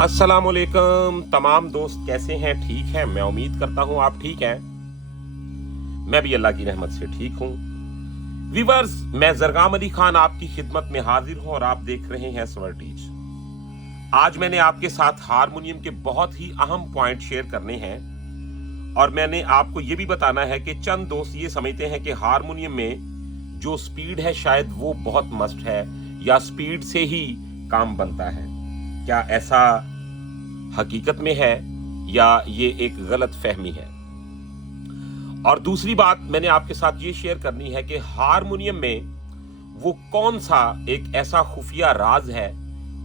अस्सलामुअलैकुम तमाम दोस्त, कैसे हैं? ठीक हैं? मैं उम्मीद करता हूं आप ठीक हैं। मैं भी अल्लाह की रहमत से ठीक हूं। व्यूअर्स, मैं जरगाम अली खान आपकी खिदमत में हाजिर हूं और आप देख रहे हैं स्वर्टीज। आज मैंने आपके साथ हारमोनियम के बहुत ही अहम पॉइंट शेयर करने हैं और मैंने आपको यह भी बताना है कि चंद दोस्त ये समझते हैं कि हारमोनियम में जो स्पीड है शायद वो बहुत मस्ट है या स्पीड से ही काम बनता है। क्या ऐसा हकीकत में है या ये एक गलत फहमी है? और दूसरी बात मैंने आपके साथ ये शेयर करनी है कि हारमोनियम में वो कौन सा एक ऐसा खुफिया राज है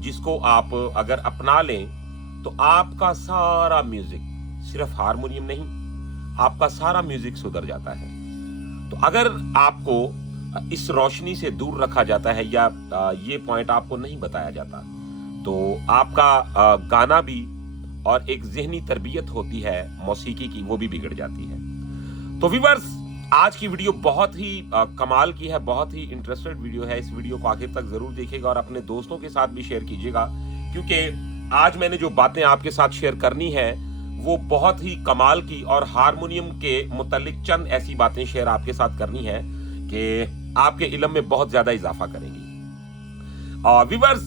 जिसको आप अगर अपना लें तो आपका सारा म्यूजिक, सिर्फ हारमोनियम नहीं, आपका सारा म्यूजिक सुधर जाता है। तो अगर आपको इस रोशनी से दूर रखा जाता है या ये पॉइंट आपको नहीं बताया जाता तो आपका गाना भी और एक ज़हनी तरबियत होती है मौसीकी की, वो भी बिगड़ जाती है। तो व्यूअर्स, आज की वीडियो बहुत ही कमाल की है, बहुत ही इंटरेस्टेड वीडियो है। इस वीडियो को आखिर तक जरूर देखिएगा और अपने दोस्तों के साथ भी शेयर कीजिएगा, क्योंकि आज मैंने जो बातें आपके साथ शेयर करनी है वो बहुत ही कमाल की और हारमोनियम के मुतालिक चंद ऐसी बातें शेयर आपके साथ करनी है कि आपके इल्म में बहुत ज्यादा इजाफा करेंगी। व्यूअर्स,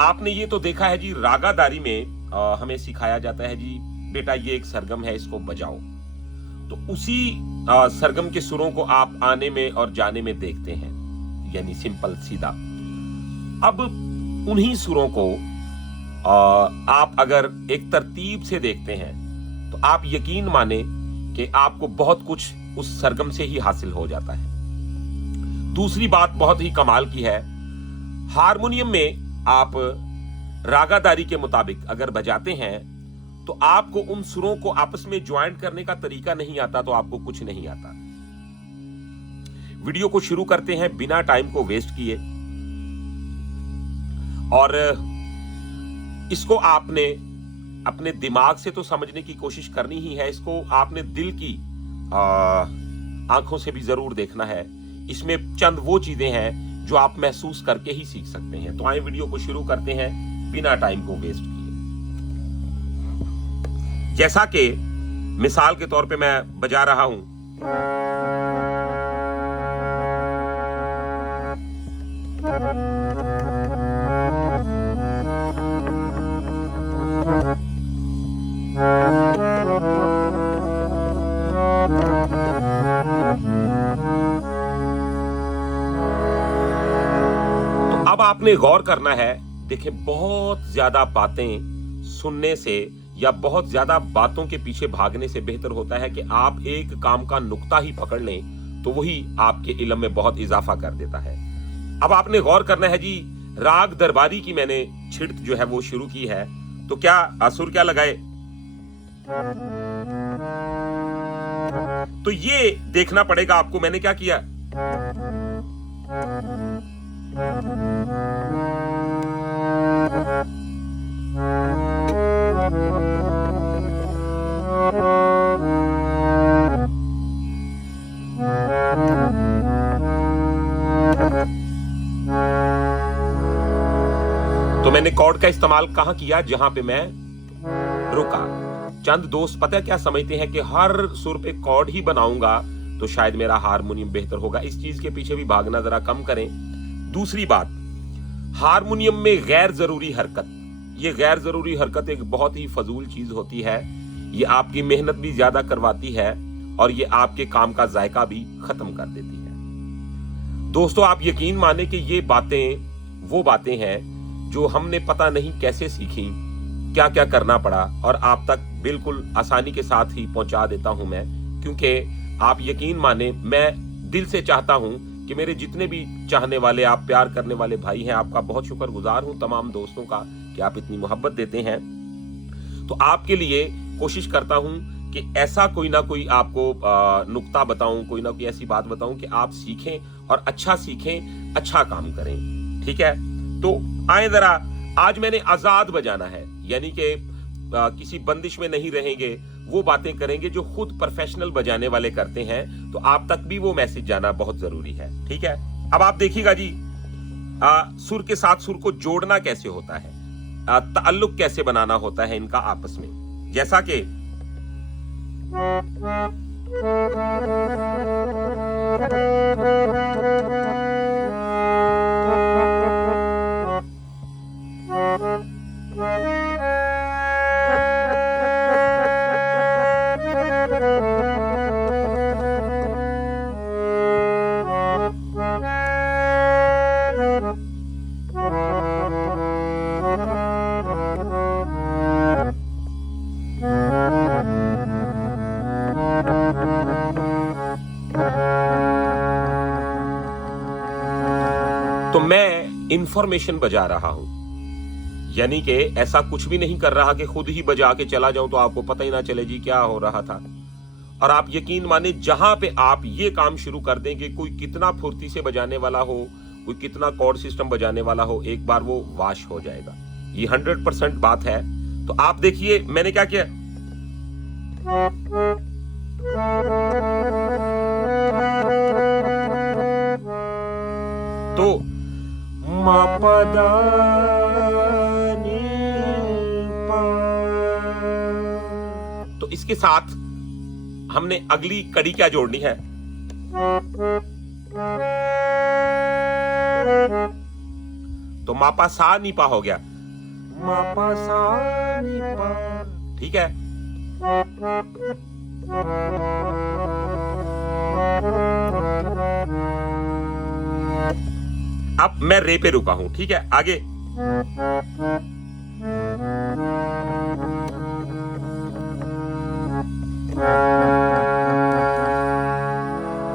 आपने ये तो देखा है जी, रागादारी में हमें सिखाया जाता है जी, बेटा ये एक सरगम है, इसको बजाओ। तो उसी सरगम के सुरों को आप आने में और जाने में देखते हैं, यानी सिंपल सीधा। अब उन्हीं सुरों को आप अगर एक तरतीब से देखते हैं तो आप यकीन माने कि आपको बहुत कुछ उस सरगम से ही हासिल हो जाता है। दूसरी बात बहुत ही कमाल की है, हारमोनियम में आप रागादारी के मुताबिक अगर बजाते हैं तो आपको उन सुरों को आपस में ज्वाइंट करने का तरीका नहीं आता तो आपको कुछ नहीं आता। वीडियो को शुरू करते हैं बिना टाइम को वेस्ट किए, और इसको आपने अपने दिमाग से तो समझने की कोशिश करनी ही है, इसको आपने दिल की आंखों से भी जरूर देखना है। इसमें चंद वो चीजें हैं जो आप महसूस करके ही सीख सकते हैं। तो आइए वीडियो को शुरू करते हैं बिना टाइम को वेस्ट किए। जैसा कि मिसाल के तौर पे मैं बजा रहा हूं, तो अब आपने गौर करना है। देखें, बहुत ज्यादा बातें सुनने से या बहुत ज्यादा बातों के पीछे भागने से बेहतर होता है कि आप एक काम का नुक्ता ही पकड़ लें, तो वही आपके इल्म में बहुत इजाफा कर देता है। अब आपने गौर करना है जी, राग दरबारी की मैंने छिड़त जो है वो शुरू की है, तो क्या असुर क्या लगाए, तो ये देखना पड़ेगा आपको मैंने क्या किया। तो मैंने कॉर्ड का इस्तेमाल कहां किया? जहां पे मैं रुका। चंद दोस्त पता है क्या समझते हैं कि हर सुर पे कॉर्ड ही बनाऊंगा तो शायद मेरा हारमोनियम बेहतर होगा। इस चीज के पीछे भी भागना जरा कम करें। दूसरी बात, हारमोनियम में गैर जरूरी हरकत, ये गैर जरूरी हरकत एक बहुत ही फजूल चीज होती है। ये आपकी मेहनत भी ज्यादा करवाती है और ये आपके काम का जायका भी खत्म कर देती है। दोस्तों, आप यकीन माने कि ये बातें वो बातें हैं जो हमने पता नहीं कैसे सीखी, क्या क्या करना पड़ा, और आप तक बिल्कुल आसानी के साथ ही पहुंचा देता हूं मैं, क्योंकि आप यकीन माने, मैं दिल से चाहता हूं कि मेरे जितने भी चाहने वाले, आप प्यार करने वाले भाई हैं, आपका बहुत शुक्रगुजार हूं तमाम दोस्तों का कि आप इतनी मोहब्बत देते हैं। तो आपके लिए कोशिश करता हूं कि ऐसा कोई ना कोई आपको नुक्ता बताऊं, कोई ना कोई ऐसी बात बताऊं कि आप सीखें और अच्छा सीखें, अच्छा काम करें। ठीक है, तो आए जरा, आज मैंने आजाद बजाना है, यानी कि किसी बंदिश में नहीं रहेंगे, वो बातें करेंगे जो खुद प्रोफेशनल बजाने वाले करते हैं। तो आप तक भी वो मैसेज जाना बहुत जरूरी है। ठीक है, अब आप देखिएगा जी, सुर के साथ सुर को जोड़ना कैसे होता है, ताल्लुक कैसे बनाना होता है इनका आपस में। जैसा कि तो मैं इंफॉर्मेशन बजा रहा हूं, यानी कि ऐसा कुछ भी नहीं कर रहा कि खुद ही बजा के चला जाऊं तो आपको पता ही ना चले जी क्या हो रहा था। और आप यकीन माने, जहां पे आप ये काम शुरू कर दें कि कोई कितना फुर्ती से बजाने वाला हो, कोई कितना कॉर्ड सिस्टम बजाने वाला हो, एक बार वो वाश हो जाएगा। ये 100% बात है। तो आप देखिए मैंने क्या किया, तो मा पा दा नी पा, तो इसके साथ हमने अगली कड़ी क्या जोड़नी है, तो मापा सा नी पा हो गया, मापा सा नी पा। ठीक है, अब मैं रे पे रुका हूं। ठीक है, आगे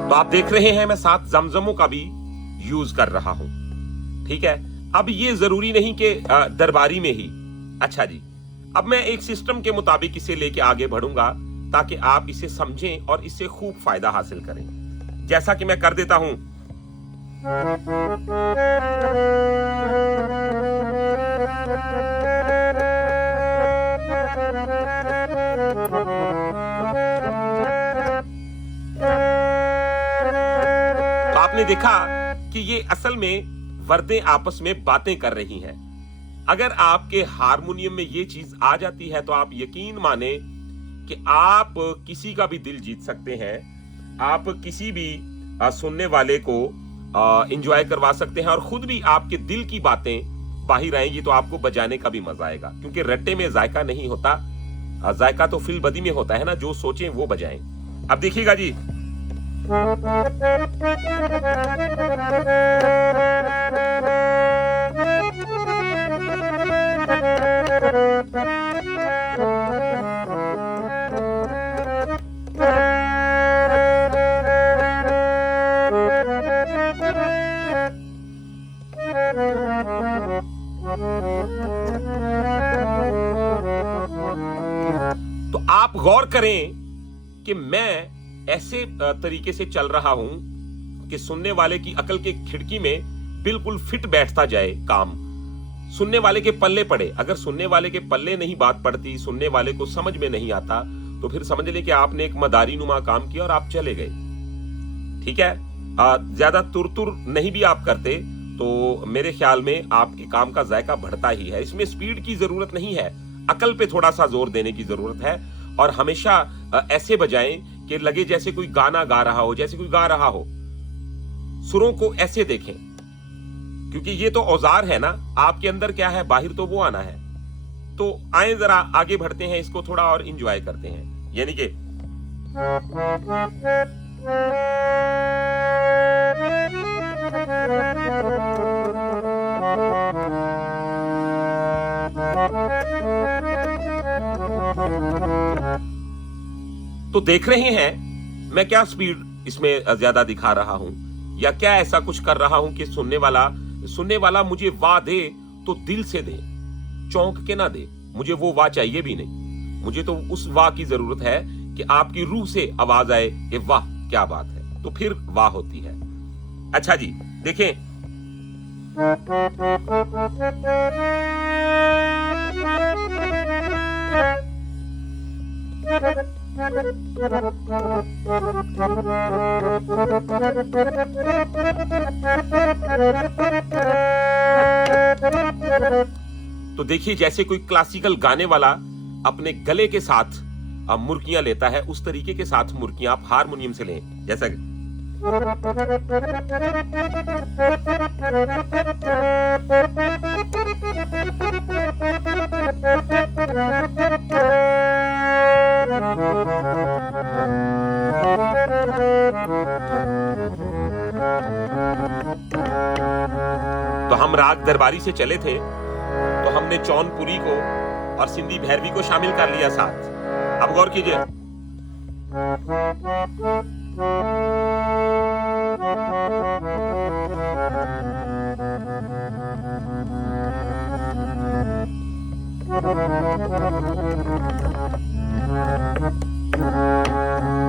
तो आप देख रहे हैं मैं साथ जमजमों का भी यूज कर रहा हूं। ठीक है, अब ये जरूरी नहीं कि दरबारी में ही। अच्छा जी, अब मैं एक सिस्टम के मुताबिक इसे लेके आगे बढ़ूंगा ताकि आप इसे समझें और इससे खूब फायदा हासिल करें। जैसा कि मैं कर देता हूं, तो आपने देखा कि ये असल में वर्दें आपस में बातें कर रही हैं। अगर आपके हारमोनियम में ये चीज आ जाती है तो आप यकीन माने कि आप किसी का भी दिल जीत सकते हैं। आप किसी भी सुनने वाले को एंजॉय करवा सकते हैं और खुद भी आपके दिल की बातें बाहर आएंगी तो आपको बजाने का भी मजा आएगा, क्योंकि रट्टे में जायका नहीं होता, जायका तो फिल बदी में होता है ना, जो सोचें वो बजाएं। अब देखिएगा जी, तो आप गौर करें कि मैं ऐसे तरीके से चल रहा हूं कि सुनने वाले की अकल के खिड़की में बिल्कुल फिट बैठता जाए काम, सुनने वाले के पल्ले पड़े। अगर सुनने वाले के पल्ले नहीं बात पड़ती, सुनने वाले को समझ में नहीं आता, तो फिर समझ ले कि आपने एक मदारी नुमा काम किया और आप चले गए। ठीक है, ज्यादा तुर नहीं भी आप करते तो मेरे ख्याल में आपके काम का जायका बढ़ता ही है। इसमें स्पीड की जरूरत नहीं है, अकल पे थोड़ा सा जोर देने की जरूरत है। और हमेशा ऐसे बजाएं कि लगे जैसे कोई गाना गा रहा हो, जैसे कोई गा रहा हो। सुरों को ऐसे देखें, क्योंकि ये तो औजार है ना, आपके अंदर क्या है बाहर तो वो आना है। तो आए जरा आगे बढ़ते हैं, इसको थोड़ा और इंजॉय करते हैं। यानी कि तो देख रहे हैं मैं क्या स्पीड इसमें ज्यादा दिखा रहा हूं, या क्या ऐसा कुछ कर रहा हूं कि सुनने वाला मुझे वाह दे तो दिल से दे, चौंक के ना दे। मुझे वो वाह चाहिए भी नहीं, मुझे तो उस वाह की जरूरत है कि आपकी रूह से आवाज आए कि वाह क्या बात है, तो फिर वाह होती है। अच्छा जी, देखें, तो देखिए जैसे कोई क्लासिकल गाने वाला अपने गले के साथ मुर्कियां लेता है, उस तरीके के साथ मुर्कियां आप हारमोनियम से लें। जैसा तो हम राग दरबारी से चले थे, तो हमने चौनपुरी को और सिंधी भैरवी को शामिल कर लिया साथ। अब गौर कीजिए,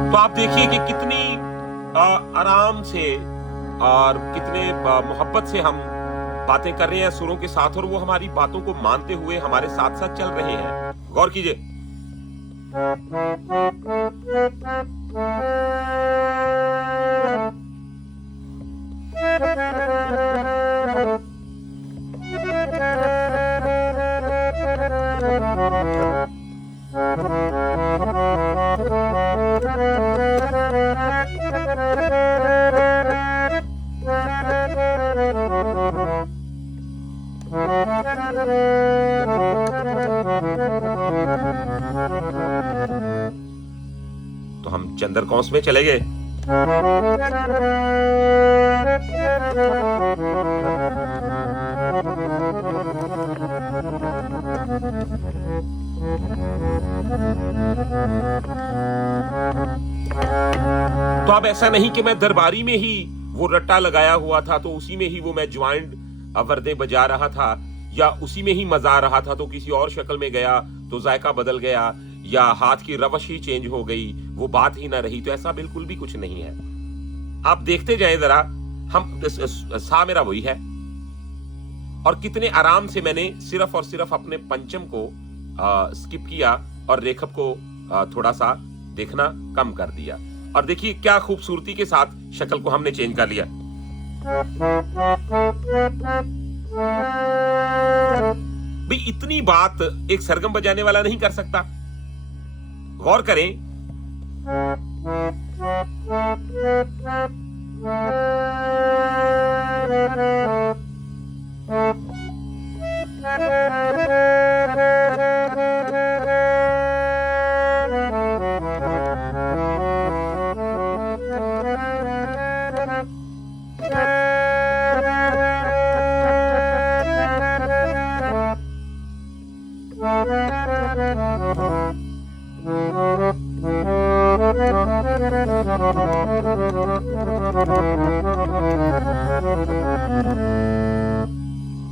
तो आप देखिए कि कितनी आराम से और कितने मोहब्बत से हम बातें कर रहे हैं सुरों के साथ, और वो हमारी बातों को मानते हुए हमारे साथ साथ चल रहे हैं। गौर कीजिए, तो हम चंद्रकौंस में चले गए। तो अब ऐसा नहीं कि मैं दरबारी में ही वो रट्टा लगाया हुआ था तो उसी में ही वो मैं ज्वाइंट अवर्दे बजा रहा था, या उसी में ही मजा आ रहा था तो किसी और शक्ल में गया तो जायका बदल गया, या हाथ की रवश ही चेंज हो गई, वो बात ही ना रही। तो ऐसा बिल्कुल भी कुछ नहीं है। आप देखते जाएं जरा, हम सा मेरा वही है, और कितने आराम से मैंने सिर्फ और सिर्फ अपने पंचम को स्किप किया और रेखब को थोड़ा सा देखना कम कर दिया, और देखिए क्या खूबसूरती के साथ शक्ल को हमने चेंज कर लिया। भाई इतनी बात एक सरगम बजाने वाला नहीं कर सकता। गौर करें,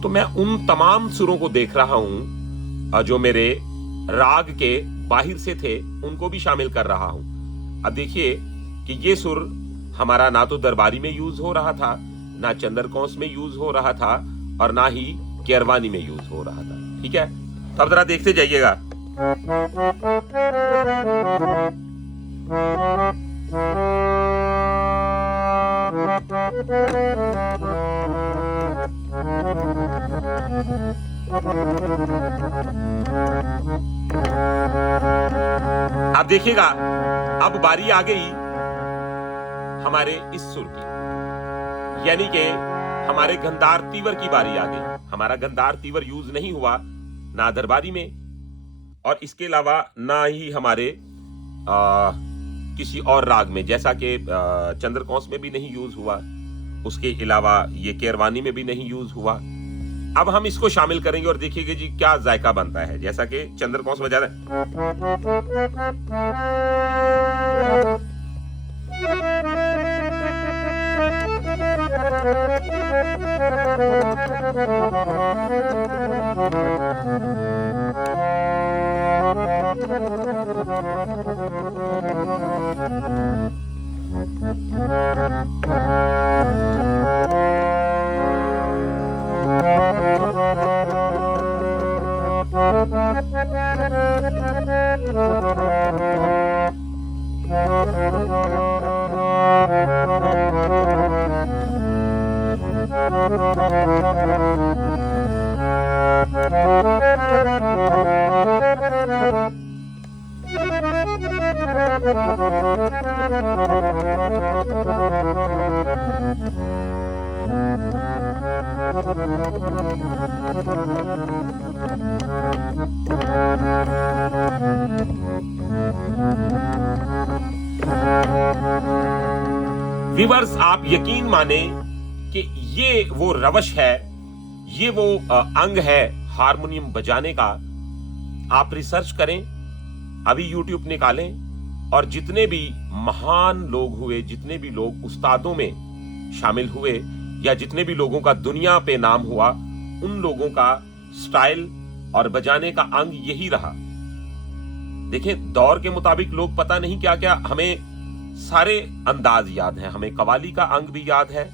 तो मैं उन तमाम सुरों को देख रहा हूं जो मेरे राग के बाहिर से थे, उनको भी शामिल कर रहा हूं। अब देखिए कि ये सुर हमारा ना तो दरबारी में यूज हो रहा था, ना चंद्रकौंस में यूज हो रहा था, और ना ही केरवानी में यूज हो रहा था। ठीक है, तो अब जरा देखते जाइएगा। आप देखिएगा, अब बारी आ गई हमारे इस सुर की, यानी कि हमारे गंधार तीवर की बारी आ गई। हमारा गंधार तीवर यूज नहीं हुआ ना दरबारी में, और इसके अलावा ना ही हमारे किसी और राग में, जैसा कि चंद्रकौंस में भी नहीं यूज हुआ, उसके अलावा ये केरवानी में भी नहीं यूज हुआ। अब हम इसको शामिल करेंगे और देखिएगा जी क्या जायका बनता है, जैसा कि चंद्रकौंस में ज्यादा। व्यूअर्स, आप यकीन माने कि ये वो रवश है, ये वो अंग है हारमोनियम बजाने का। आप रिसर्च करें, अभी यूट्यूब निकालें और जितने भी महान लोग हुए, जितने भी लोग उस्तादों में शामिल हुए या जितने भी लोगों का दुनिया पे नाम हुआ, उन लोगों का स्टाइल और बजाने का अंग यही रहा। देखिए, दौर के मुताबिक लोग पता नहीं क्या क्या, हमें सारे अंदाज याद हैं, हमें कवाली का अंग भी याद है,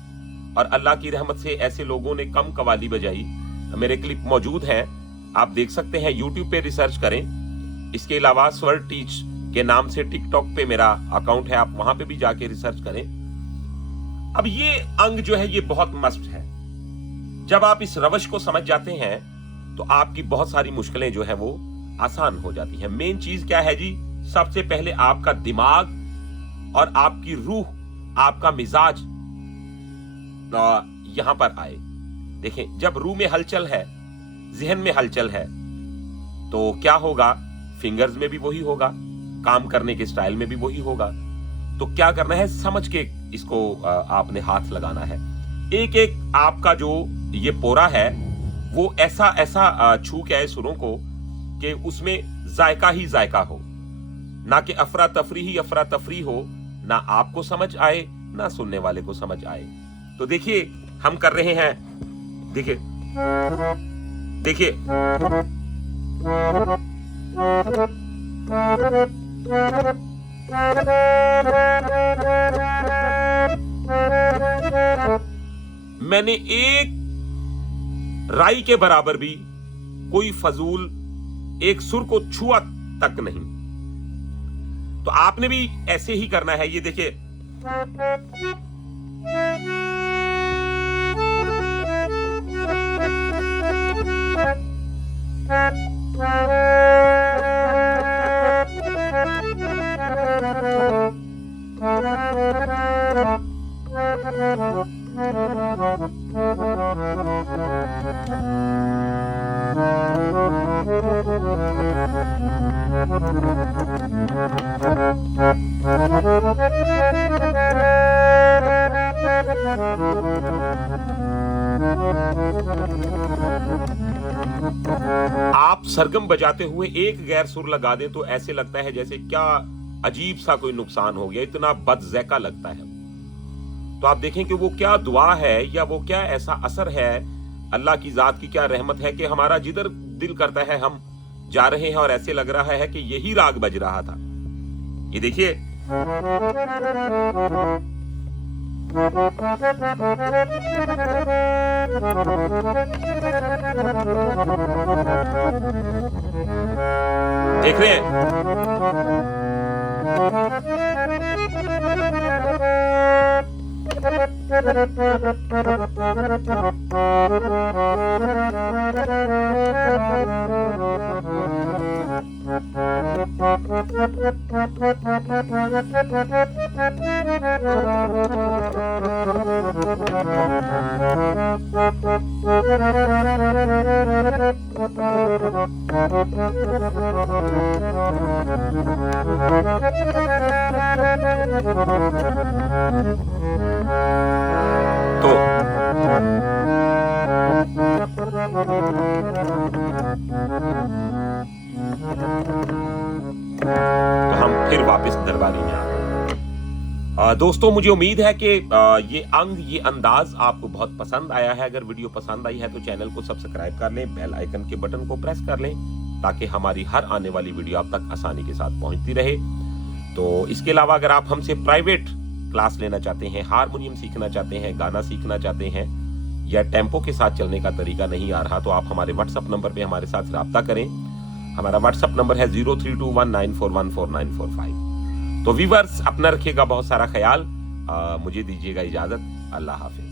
और अल्लाह की रहमत से ऐसे लोगों ने कम कवाली बजाई। मेरे क्लिप मौजूद हैं, आप देख सकते हैं, यूट्यूब पे रिसर्च करें। इसके अलावा स्वर टीच के नाम से टिकटॉक पे मेरा अकाउंट है, आप वहां पे भी जाके रिसर्च करें। अब ये अंग जो है ये बहुत मस्त है। जब आप इस रवश को समझ जाते हैं तो आपकी बहुत सारी मुश्किलें जो है वो आसान हो जाती हैं। मेन चीज क्या है जी? सबसे पहले आपका दिमाग और आपकी रूह, आपका मिजाज यहां पर आए। देखें, जब रूह में हलचल है, जहन में हलचल है, तो क्या होगा? फिंगर्स में भी वही होगा, काम करने के स्टाइल में भी वही होगा। तो क्या करना है? समझ के इसको आपने हाथ लगाना है। एक एक आपका जो ये पोरा है वो ऐसा ऐसा छू के आए सुरों को कि उसमें जायका ही जायका हो, ना कि अफरा तफरी ही अफरा तफरी हो, ना आपको समझ आए ना सुनने वाले को समझ आए। तो देखिए, हम कर रहे हैं, देखिए देखिए, मैंने एक राई के बराबर भी कोई फजूल एक सुर को छुआ तक नहीं। तो आपने भी ऐसे ही करना है। ये देखिए, आप सरगम बजाते हुए एक गैर सुर लगा दें तो ऐसे लगता है जैसे क्या अजीब सा कोई नुकसान हो गया, इतना बदज़ैका लगता है। तो आप देखें कि वो क्या दुआ है या वो क्या ऐसा असर है, अल्लाह की जात की क्या रहमत है कि हमारा जिधर दिल करता है हम जा रहे हैं और ऐसे लग रहा है कि यही राग बज रहा था। ये देखिए, देख रहे हैं? तो हम फिर वापस दरबारी में आ गए दोस्तों मुझे उम्मीद है कि ये ये अंदाज आपको बहुत पसंद आया है। अगर वीडियो पसंद आई है तो चैनल को सब्सक्राइब कर लें, बेल आइकन के बटन को प्रेस कर लें ताकि हमारी हर आने वाली वीडियो आप तक आसानी के साथ पहुंचती रहे। तो इसके अलावा अगर आप हमसे प्राइवेट क्लास लेना चाहते हैं, हारमोनियम सीखना चाहते हैं, गाना सीखना चाहते हैं या टेम्पो के साथ चलने का तरीका नहीं आ रहा, तो आप हमारे व्हाट्सएप नंबर पे हमारे साथ रब्ता करें। हमारा व्हाट्सएप नंबर है 0321941445। तो व्यूअर्स, अपना रखिएगा बहुत सारा ख्याल। मुझे दीजिएगा इजाजत। अल्लाह हाफिज।